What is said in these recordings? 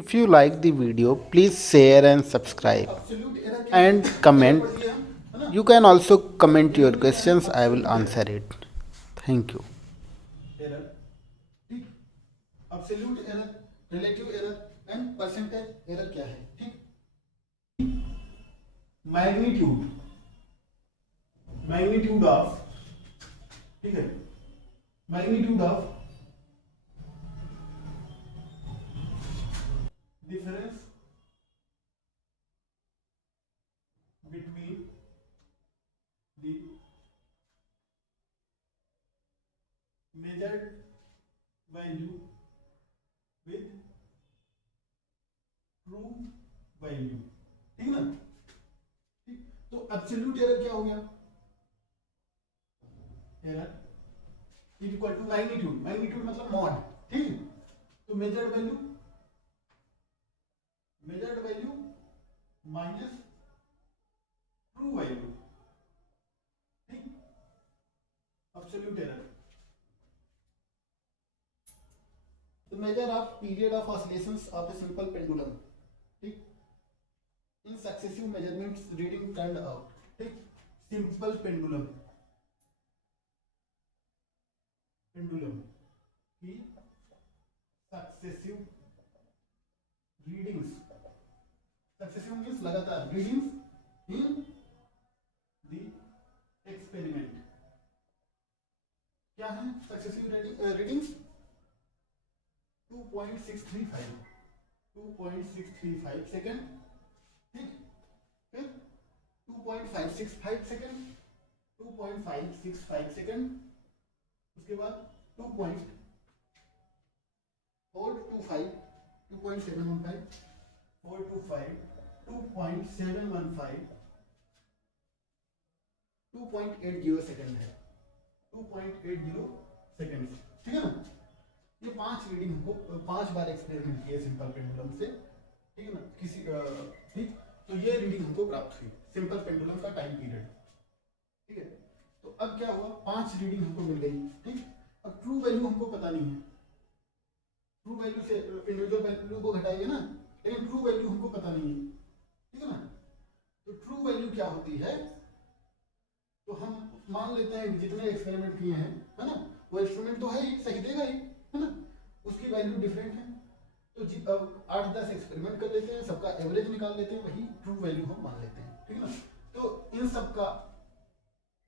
If you like the video, please share and subscribe and comment. You can also comment your questions. I will answer it. Thank you. Error, ठीक, absolute error, relative error and percentage error क्या है, ठीक। Magnitude, magnitude of, ठीक है, magnitude of difference between the measured value with true value, ठीक ना, ठीक। तो एब्सोल्यूट एरर क्या हो गया, error is equal to magnitude, magnitude मतलब मॉड, ठीक। तो measured value minus true value, ठीक, absolute error. The measure of period of oscillations of a simple pendulum, ठीक, in successive measurements reading turned out, ठीक, simple pendulum की successive readings, successive means लगातार, readings in the experiment, क्या है successive readings 2.635 second, ठीक, फिर 2.565 second, 2.565 second, उसके बाद 2.425, 2.715, 425, 2.715, 2.80 सेकेंड है, 2.80 सेकेंड, ठीक है ना। ये 5 रीडिंग हमको 5 बार एक्सपेरिमेंट किए सिंपल पेंडुलम से, ठीक है ना, किसी ठीक। तो ये रीडिंग हमको प्राप्त हुई सिंपल पेंडुलम का टाइम पीरियड, ठीक है। तो अब क्या हुआ, 5 रीडिंग हमको मिल गई, ठीक। अब ट्रू वैल्यू हमको पता नहीं है, ट्रू वैल्यू से इंडिविजुअल वैल्यू को घटाएंगे ना, लेकिन ट्रू वैल्यू हमको पता नहीं है, ठीक है ना। तो ट्रू वैल्यू क्या होती है, तो हम मान लेते हैं जितने एक्सपेरिमेंट किए हैं, है ना, वो इंस्ट्रूमेंट तो है ही, सही देगा ही, है ना, उसकी वैल्यू डिफरेंट है। तो 8-10 एक्सपेरिमेंट कर लेते हैं, सबका एवरेज निकाल लेते हैं, वही ट्रू वैल्यू हम मान लेते हैं, ठीक है ना। तो इन सब का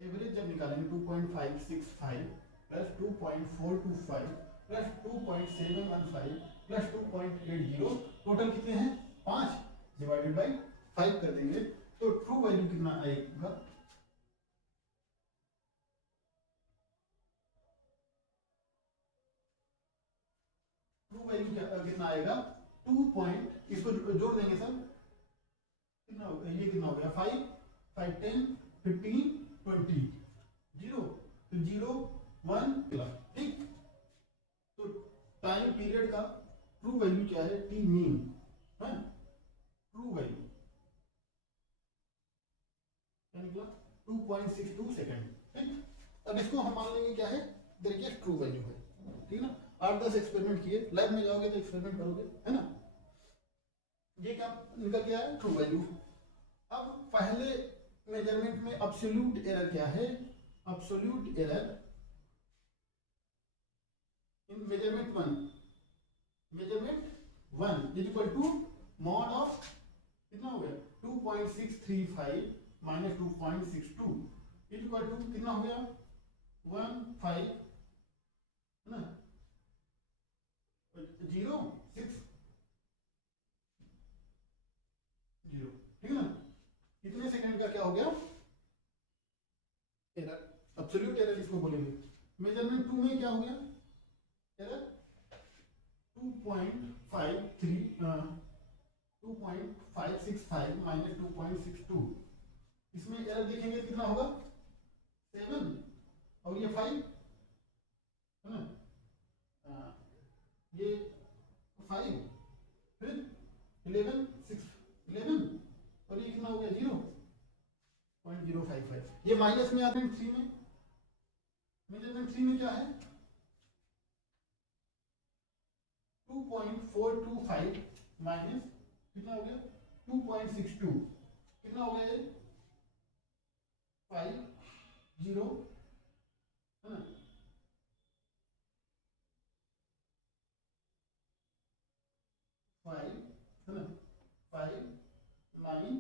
एवरेज जब निकालेंगे 2.565 प्लस 2.425 प्लस 2.715 प्लस 2.80, टोटल कितने हैं 5, डिवाइडेड बाई 5 कर देंगे, तो ट्रू वैल्यू कितना आएगा, कितना आएगा 2 पॉइंट, इसको जोड़ देंगे सर, कितना हो गया, ये कितना हो गया 5 5 10 15 20 0, तो 0 1, ठीक। तो टाइम पीरियड का ट्रू वैल्यू क्या है, टी मीन है, ट्रू वैल्यू क्या निकला 2.62 सेकेंड, ठीक। अब इसको हम मान लेंगे क्या है, देखिए ट्रू वैल्यू है, ठीक ना। 8-10 एक्सपेरिमेंट किए, लैब में जाओगे तो एक्सपेरिमेंट करोगे, है ना, ये क्या निकल के आया, ट्रू वैल्यू। अब पहले मेजरमेंट में एब्सोल्यूट एरर क्या है, absolute error in measurement 1 is equal to mod of, कितना हो गया 2.635 माइनस 2.62 इज इक्वल टू कितना हो गया 15, है ना, 0 6 0, ठीक है ना। कितने सेकंड का क्या हो गया एरर, एब्सोल्यूट एरर इसको बोलेंगे। मेजरमेंट 2 में क्या हो गया एरर 2.565 माइनस 2.62, इसमें एरर देखेंगे कितना होगा 7 और ये 5, है ना, ये 5 फिर 11 6 11 और ये कितना हो गया 0.055, ये माइनस में आते हैं 3 में, मेजरमेंट 3 में क्या है 2.425 माइनस कितना हो गया 2.62, कितना हो गया ये 5 0 है ना 5 है ना 5 9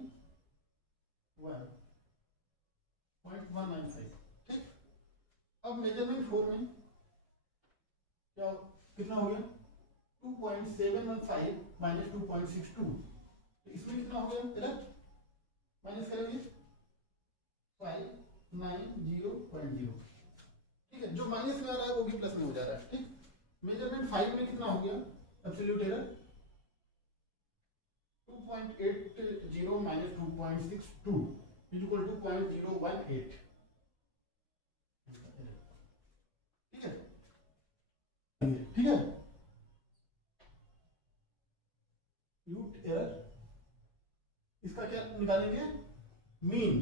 1.195। ठीक, अब मेजरमेंट 4 में क्या कितना हो गया 2.715 माइनस 2.62, तो इसमें कितना हो गया इधर माइनस करेंगे 590.0। ठीक है, जो माइनस में आ रहा है वो भी प्लस में हो जा रहा है। ठीक, मेजरमेंट 5 में कितना हो गया absolute error 2.80 minus 2.62 is equal to 0.018। ठीक है, ठीक है, यूट एरर इसका क्या निकालेंगे मीन,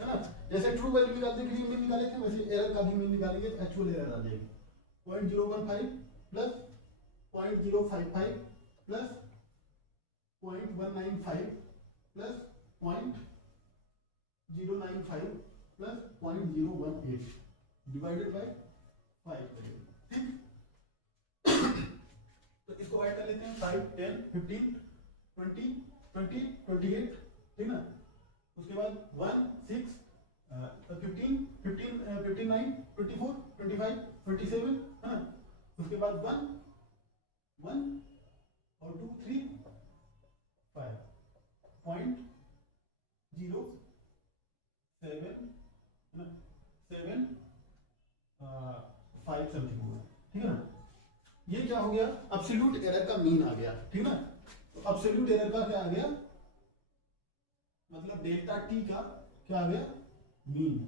है ना, जैसे ट्रू वैल्यू निकालने के लिए मीन निकाले थे वैसे एरर का भी मीन निकालेंगे तो एक्चुअल एरर आ जाएगी 0.015 plus 0.055 plus 0.195 plus 0.095 plus 0.018 divided by 5 करेंगे। ठीक, तो इसको ऐड कर लेते हैं 5 10 15 20 20 28। ठीक ना, उसके बाद 1 6 15 15 59 24 25 27 है ना, उसके बाद 1 1 और 2 3 5 0.07 है ना 7 5 समथिंग होगा। ठीक है ना, ये क्या हो गया एब्सोल्यूट एरर का मीन आ गया। ठीक ना, तो एब्सोल्यूट एरर का क्या आ गया मतलब डेल्टा टी का क्या आ गया मीन।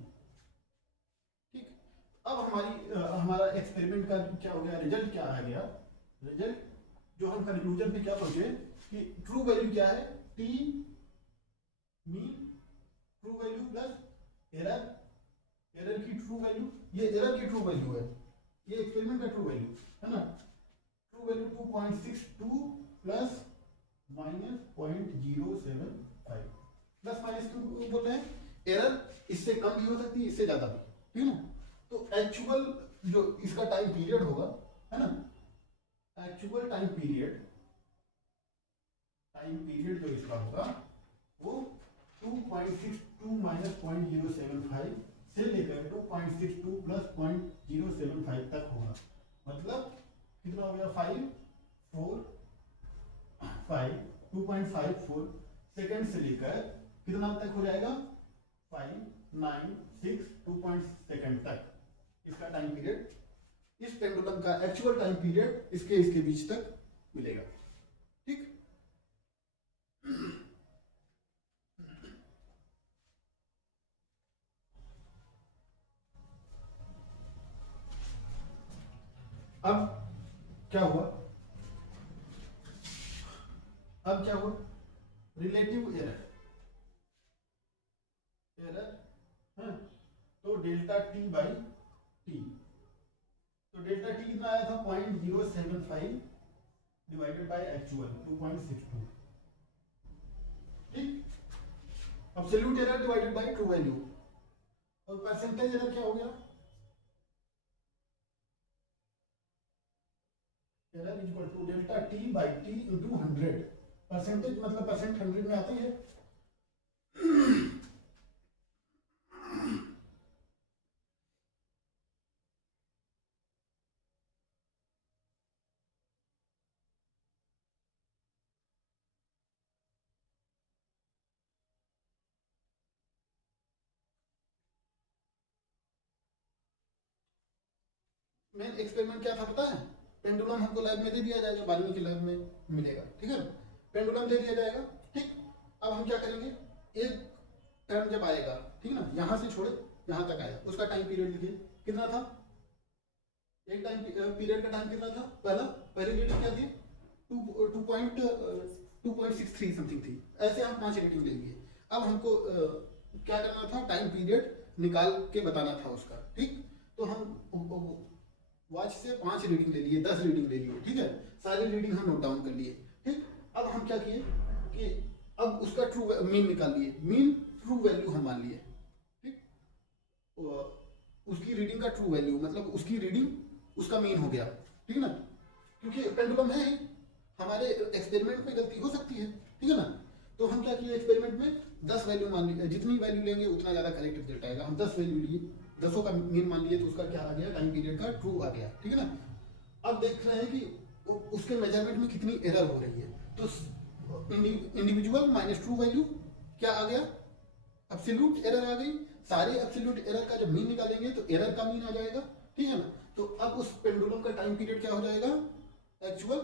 ठीक, अब हमारा एक्सपेरिमेंट का क्या हो गया रिजल्ट क्या आ गया, रिजल्ट जो हम कंक्लूजन पे क्या पहुंचे कि ट्रू वैल्यू क्या है T mean true value plus error, error की ट्रू वैल्यू, ये एरर की ट्रू वैल्यू है, ये एक्सपेरिमेंट का ट्रू वैल्यू है ना, true value 2.62 plus minus 0.075 plus minus क्यों बोल रहे हैं, एरर इससे कम भी हो सकती है इससे ज्यादा भी। ठीक है ना, तो एक्चुअल जो इसका टाइम पीरियड होगा है ना, एक्चुअल टाइम पीरियड जो इसका होगा वो 2.62 माइनस 0.075 से लेकर 2.62 प्लस 0.075 तक होगा। मतलब कितना हो गया 5 4 5 2.54 सेकेंड से लेकर कितना तक हो जाएगा 5 9 6 2 सेकेंड तक इसका टाइम पीरियड, इस पेंडुलम का एक्चुअल टाइम पीरियड इसके बीच तक मिलेगा। ठीक, अब क्या हुआ, रिलेटिव एरर है, तो डेल्टा टी बाई टी, तो डेल्टा टी कितना आया था 0.075 डिवाइडेड बाय एक्चुअल 2.62। ठीक, absolute error divided by true value, और परसेंटेज एरर क्या हो गया error is equal to delta T by T into 100। Percentage मतलब परसेंट 100 में आती है। मेन एक्सपेरिमेंट क्या था पता है, पेंडुलम हमको लैब में दे दिया जाएगा, 12वीं की लैब में मिलेगा। ठीक है, पेंडुलम दे दिया जाएगा। ठीक, अब हम क्या करेंगे, एक टर्म जब आएगा, ठीक ना, यहां से छोड़े यहां तक आया, उसका टाइम पीरियड लिखिए कितना था, एक टाइम पीरियड का टाइम कितना था, पहली रीडिंग क्या थी 2.63 समथिंग थी, ऐसे हम 5 रीडिंग लेंगे। अब हमको क्या करना था, टाइम पीरियड निकाल के बताना था उसका। ठीक, तो हम वॉच से 5 रीडिंग ले लिए, 10 रीडिंग ले लिए। ठीक है, सारी रीडिंग हम नोट डाउन कर लिए। ठीक, अब हम क्या किए कि अब उसका ट्रू मीन निकाल लिए, मीन ट्रू वैल्यू हम मान लिए, ठीक। उसकी रीडिंग का ट्रू वैल्यू मतलब उसकी रीडिंग उसका मीन हो गया, ठीक है ना, क्योंकि पेंडुलम है, हमारे एक्सपेरिमेंट में गलती हो सकती है, ठीक है ना। तो हम क्या किए एक्सपेरिमेंट में 10 वैल्यू मान लिए, जितनी वैल्यू लेंगे उतना ज़्यादा करेक्ट रिजल्ट आएगा। हम 10 वैल्यू लिए, 10 का मीन मान लिए, तो उसका क्या आ गया, टाइम पीरियड का ट्रू आ गया, ठीक है ना। अब देख रहे हैं कि उसके मेजरमेंट में कितनी एरर हो रही है, तो इंडिविजुअल माइनस ट्रू वैल्यू क्या आ गया, एब्सोल्यूट एरर आ गई। सारे एब्सोल्यूट एरर का जब मीन निकालेंगे तो एरर का मीन आ जाएगा, ठीक है ना। तो अब उस पेंडुलम का टाइम पीरियड क्या हो जाएगा, एक्चुअल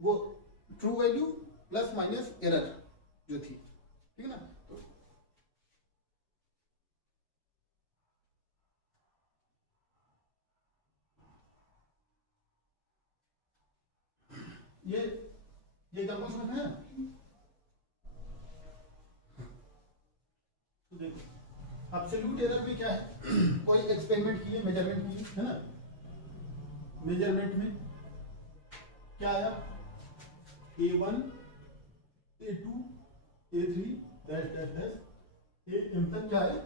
वो true value plus minus error जो थी, ठीक है ना। तो ये एग्जाम्पल समझ में है। तो देखो एब्सोल्यूट एरर में क्या है कोई एक्सपेरिमेंट किए, मेजरमेंट किए, है ना, मेजरमेंट में क्या आया, A1 A2 A3 dash dash dash M तक क्या है,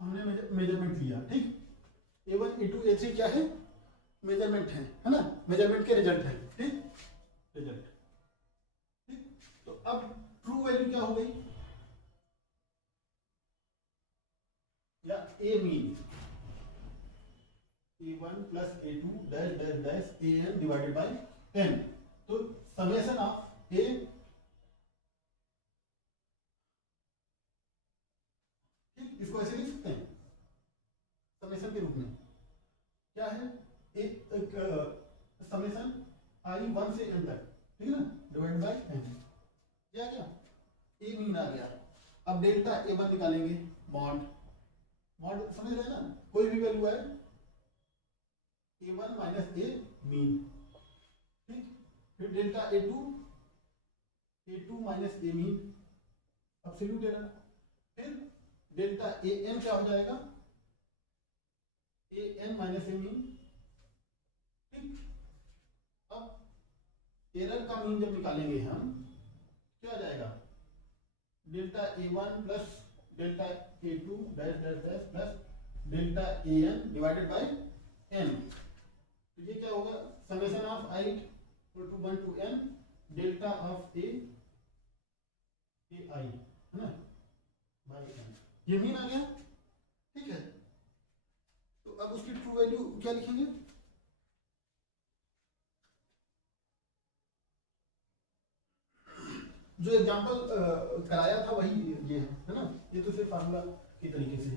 हमने मेजरमेंट लिया, ठीक। A1 A2 A3 क्या है, मेजरमेंट है ना, मेजरमेंट के रिजल्ट है, ठीक, रिजल्ट, ठीक। तो अब ट्रू वैल्यू क्या हो गई, या a mean A1 plus A2 dash dash dash AN divided by N। तो समेशन ऑफ A, ठीक, इसको ऐसे लिख सकते हैं समेशन के रूप में, क्या है, एक समेशन I1 से N तक, ठीक है ना, डिवाइड बाई N, क्या क्या ए मीन आ गया। अब डेल्टा A1 निकालेंगे, बॉन्ड मॉड समझ रहे हैं ना, कोई भी वैल्यू है A1 माइनस ए मीन, ठीक। फिर डेल्टा A2 माइनस ए मीन, एब्सोल्यूट एरर। फिर डेल्टा AN क्या हो जाएगा, AN माइनस ए मीन, ठीक। अब एरर का मीन जब निकालेंगे हम, क्या आ जाएगा, delta A1 plus delta A2 dash dash dash plus delta AN divided by N। तो ये क्या होगा, summation of I equal to 1 to N delta of A AI, है ना, बाई N, ये मीन आ गया, ठीक है। तो अब उसकी ट्रू वैल्यू क्या लिखेंगे, जो एग्जांपल कराया था वही ये है ना, ये तो सिर्फ फार्मूला के तरीके से।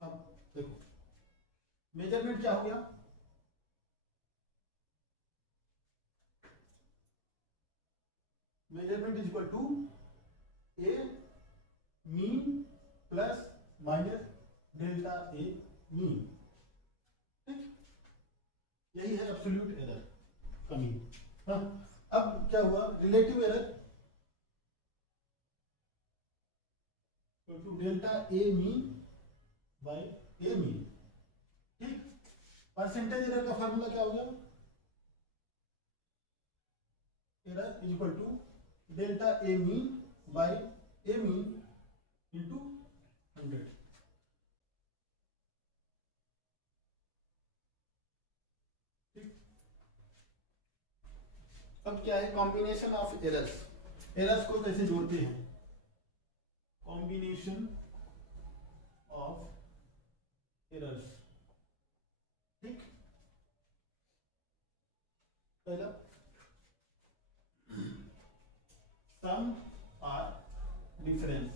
अब देखो मेजरमेंट क्या हो गया, measurement is equal to A mean plus minus delta A mean, ठीक, यही है एब्सोल्यूट एरर का मीन। हाँ, अब क्या हुआ, relative error to delta A mean by A mean, ठीक। परसेंटेज एरर का फार्मूला क्या हो गया, error is equal to delta A mean by A mean into 100, ठीक। अब क्या है, कॉम्बिनेशन ऑफ एरर्स, एरर्स को कैसे जोड़ते हैं, कॉम्बिनेशन ऑफ एरर्स, ठीक। पहला सम आर डिफरेंस,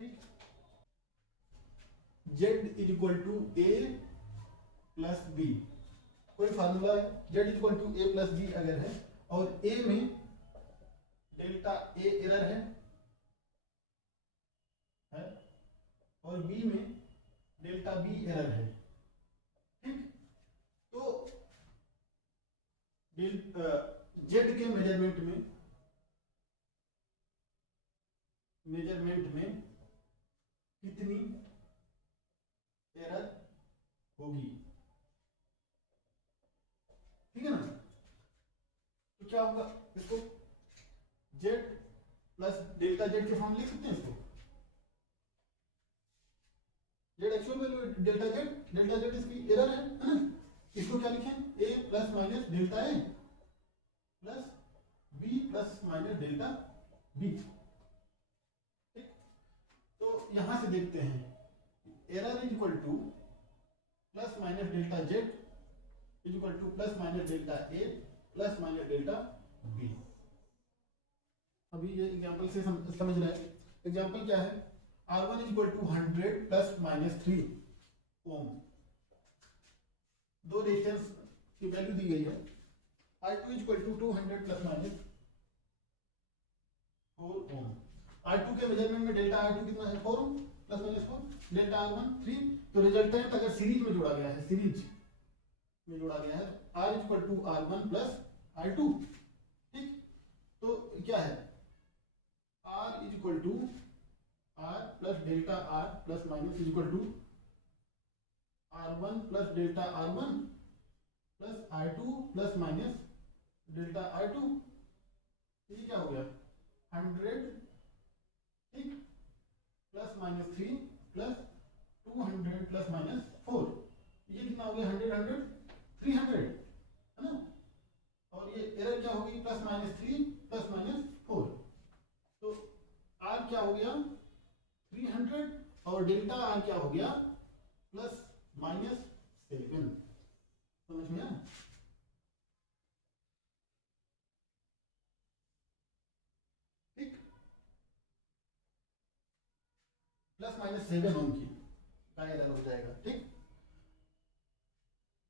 ठीक। Z is equal to A plus B, कोई फार्मूला है, Z is equal to A plus B अगर है, और ए में डेल्टा ए एरर है और बी में डेल्टा बी एरर है, ठीक। तो जेड के मेजरमेंट में कितनी एरर होगी, ठीक है ना। तो क्या होगा, इसको जेड प्लस डेल्टा जेड के फॉर्म लिख सकते हैं इसको। Z actual value, delta Z इसकी एरर है ना। इसको क्या लिखें, A plus minus delta A plus B plus minus delta B. ठीक, तो यहां से देखते हैं error is equal to plus minus delta Z is equal to plus minus delta A plus minus delta B. अभी ये एग्जांपल से समझ रहे हैं। एग्जांपल क्या है, R1 is equal to 100 plus minus 3 ohm, दो रेजिस्टेंस की वैल्यू दी गई है। R2 is equal to 200 plus minus 4 ohm. R2 के मेजरमेंट में डेल्टा R2 कितना है, 4 ohm plus minus 4, delta R1 3। तो रिजल्टेंट अगर सीरीज में जोड़ा गया है, सीरीज में जोड़ा गया है, R is equal to R1 plus R2। ठीक, तो क्या है, R is equal to R plus delta R plus minus is equal to R1 plus delta R1 plus R2 plus minus delta R2। ये क्या हो गया, 100 ठीक plus minus 3 plus 200 plus minus 4। ये कितना हो गया, 100 100 300 है ना। और ये एरर क्या होगी, प्लस माइनस 3 प्लस माइनस 4। तो R क्या हो गया 300 और डेल्टा R क्या हो गया प्लस माइनस 7। समझ में आया। ठीक, प्लस माइनस 7 ओम की का एरर हो जाएगा। ठीक,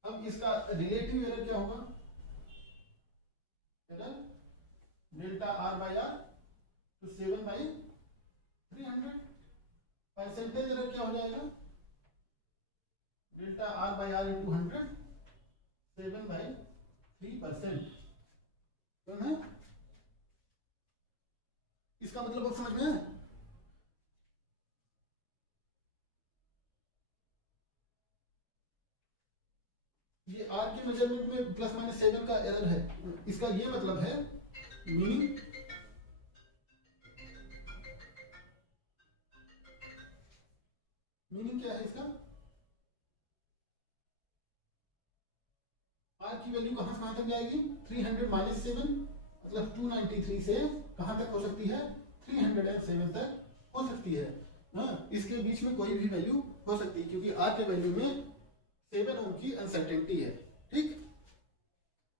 अब इसका रिलेटिव एरर क्या होगा, error delta R by R तो 7 बाई 300। परसेंटेज एरर क्या हो जाएगा, delta R by R into 100, 7 by 3%। तो है इसका मतलब अब समझ में है। ये R के मेजरमेंट में प्लस माइनस 7 का एरर है, इसका ये मतलब है, मीनिंग क्या है इसका, R की वैल्यू कहां से कहां तक जाएगी, 300 माइनस 7 मतलब 293 से कहां तक हो सकती है, 307 तक हो सकती है। हाँ, इसके बीच में कोई भी वैल्यू हो सकती है, क्योंकि R के वैल्यू में 7 ओम की अनसर्टेनिटी है। ठीक,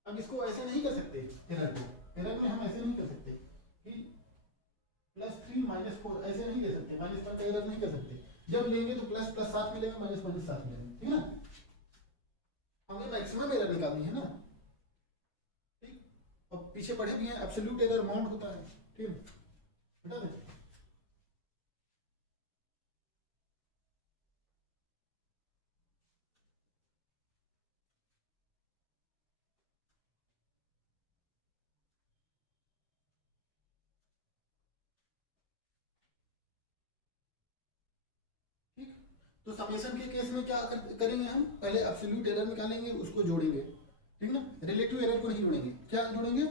अब इसको ऐसे नहीं कर सकते, एरर में हम ऐसे नहीं कर सकते कि प्लस 3 माइनस 4 ऐसे नहीं ले सकते, माइनस पर का एरर नहीं कर सकते। जब लेंगे तो प्लस प्लस साथ मिलेगा, माइनस माइनस साथ मिलेगा, ठीक है ना। हमें मैक्सिमम एरर निकालनी है ना। ठीक, अब पीछे पढ़े भी हैं, एब्सोल्यूट एरर अमाउंट होता है। ठीक है, हटा दें। ठीक, तो समेशन के केस में क्या करेंगे हम, पहले एब्सोल्यूट एरर निकालेंगे, उसको जोड़ेंगे, ठीक ना। रिलेटिव एरर को नहीं जोड़ेंगे, क्या जोड़ेंगे,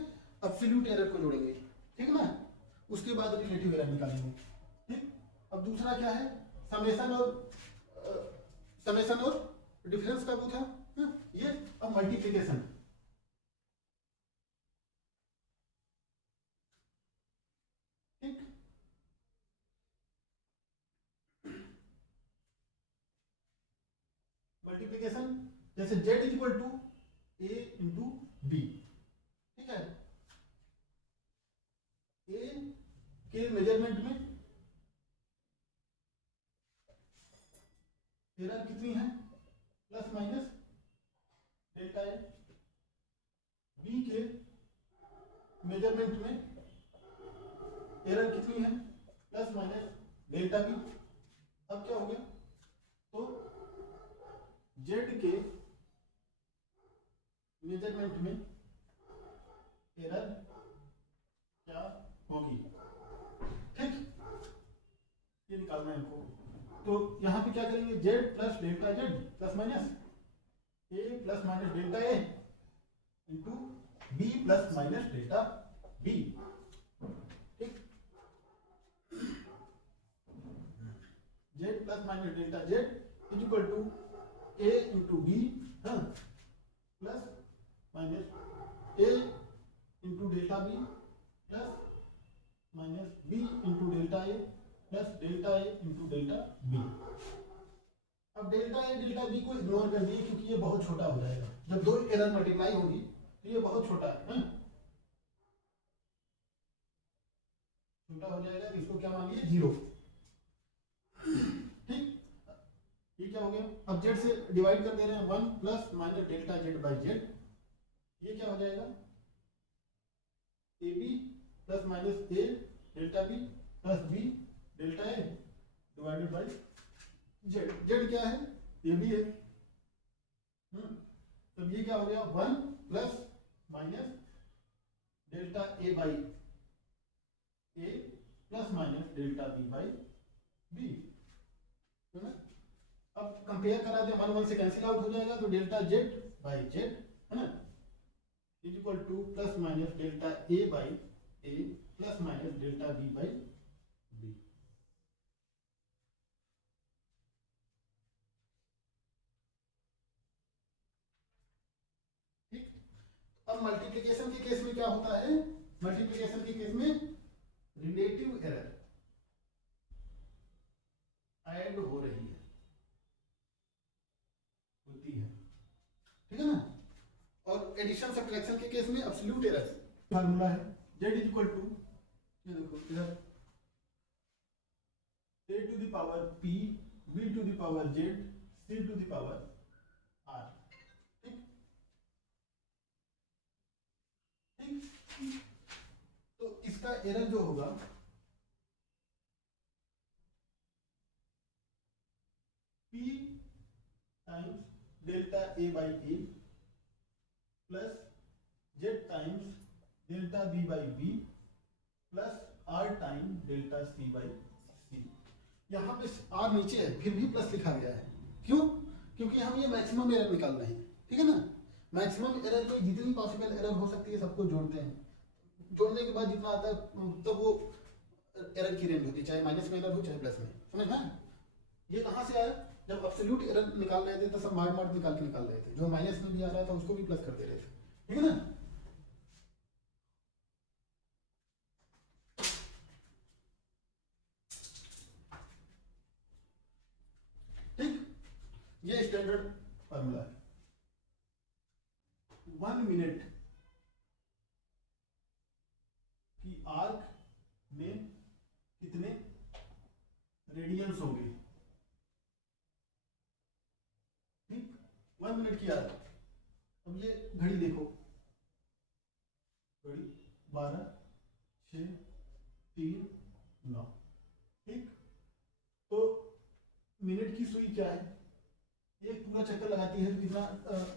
एब्सोल्यूट एरर को जोड़ेंगे, ठीक ना। उसके बाद रिलेटिव एरर निकालेंगे। ठीक, अब दूसरा क्या है, समेशन और डिफरेंस का वो था। ये अब मल्टीप्लिकेशन। ठीक, मल्टीप्लिकेशन जैसे z is equal to a into B. ठीक है, a के मेजरमेंट में एरर कितनी है, plus minus delta A. B के मेजरमेंट में एरर कितनी है, प्लस माइनस डेल्टा बी। अब क्या हो गया, तो जेड के मेजरमेंट में एरर क्या होगी। ठीक, ये निकालना है हमको। तो यहां पे क्या करेंगे, Z plus delta Z plus minus A plus minus delta A into B plus minus delta B. ठीक, Z plus minus delta Z is equal to A into B plus minus A into delta B plus minus B into delta A plus delta A into delta B. अब delta A delta B को ignore कर दिए क्योंकि ये बहुत छोटा हो जाएगा। जब दो एरर मल्टीप्लाई होगी तो ये बहुत छोटा है, छोटा हो जाएगा। इसको क्या मान लिए, 0। ठीक, ये क्या हो गया, अब जेड से डिवाइड कर दे रहे हैं, 1 plus minus delta Z by Z. ये क्या हो जाएगा, A B plus minus A delta B plus B delta A divided by Z. Z क्या है, ये भी है। तो ये क्या हो गया, 1 plus minus delta A by A plus minus delta B by B, है ना। अब कंपेयर करा दे, 1 1 से कैंसिल आउट हो जाएगा, तो डेल्टा जेड बाई जेड, है ना, is equal to plus minus delta A by A plus minus delta B by B. अब मल्टीप्लिकेशन के केस में क्या होता है, मल्टीप्लिकेशन के केस में रिलेटिव एरर ऐड हो रही है, होती है, ठीक है ना। और एडिशन सब्ट्रैक्शन के केस में एब्सोल्यूट एरर फार्मूला है, z इज इक्वल टू, ये देखो इधर a to the power p b to the power z c to the power r। ठीक, तो इसका एरर जो होगा p times delta a by A plus z times delta b by B plus r time delta c by C. यहाँ पे r नीचे है फिर भी प्लस लिखा गया है, क्यों, क्योंकि हम ये मैक्सिमम एरर निकाल रहे हैं, ठीक है ना। मैक्सिमम एरर को जितनी पॉसिबल एरर हो सकती है सबको जोड़ते हैं, जोड़ने के बाद जितना आता है तो वो एरर की रेंज होती है, चाहे माइनस में एरर हो चाहे प्लस में, समझ में। ये कहाँ से आया, जब एब्सोल्यूट एरर निकाल रहे थे तो सब मार मार निकाल के निकाल रहे थे, जो माइनस में भी आ रहा था उसको भी प्लस कर दे रहे थे, ठीक है ना। ठीक, ये स्टैंडर्ड फार्मूला है। 1 मिनट की आर्क में कितने रेडियंस होंगे, ठीक, 1 मिनट की आर्क। अब ये घड़ी देखो, घड़ी 12 6 3 9, ठीक। तो मिनट की सुई क्या है, ये पूरा चक्कर लगाती है तो कितना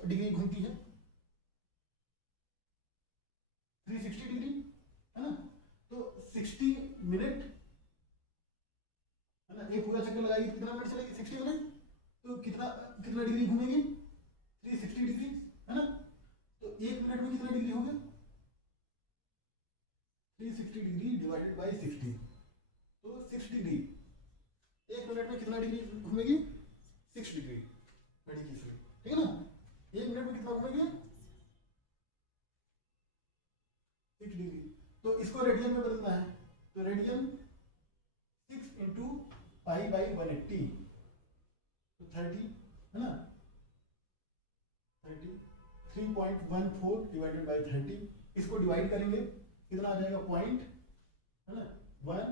डिग्री घूमती है, 360 डिग्री, है ना। तो 60 मिनट, है ना, ये पूरा चक्कर लगाएगी तो कितना मिनट चलेगी, 60 मिनट। तो कितना कितना डिग्री घूमेगी, 360 डिग्री, है ना। तो 1 मिनट में कितना डिग्री हो गया, 360 डिग्री डिवाइडेड बाई 60, तो 6 डिग्री। 1 मिनट में कितना डिग्री घूमेगी, 6 डिग्री घड़ी की सुई, ठीक है ना। 1 मिनट में कितना घूमेगी, 6 डिग्री। तो इसको रेडियन में बदलना है, तो रेडियन 6 इंटू पाई बाई 180, तो 30, है ना, 30, 3.14 डिवाइडेड बाई 30। इसको डिवाइड करेंगे कितना आ जाएगा, पॉइंट, है ना, 1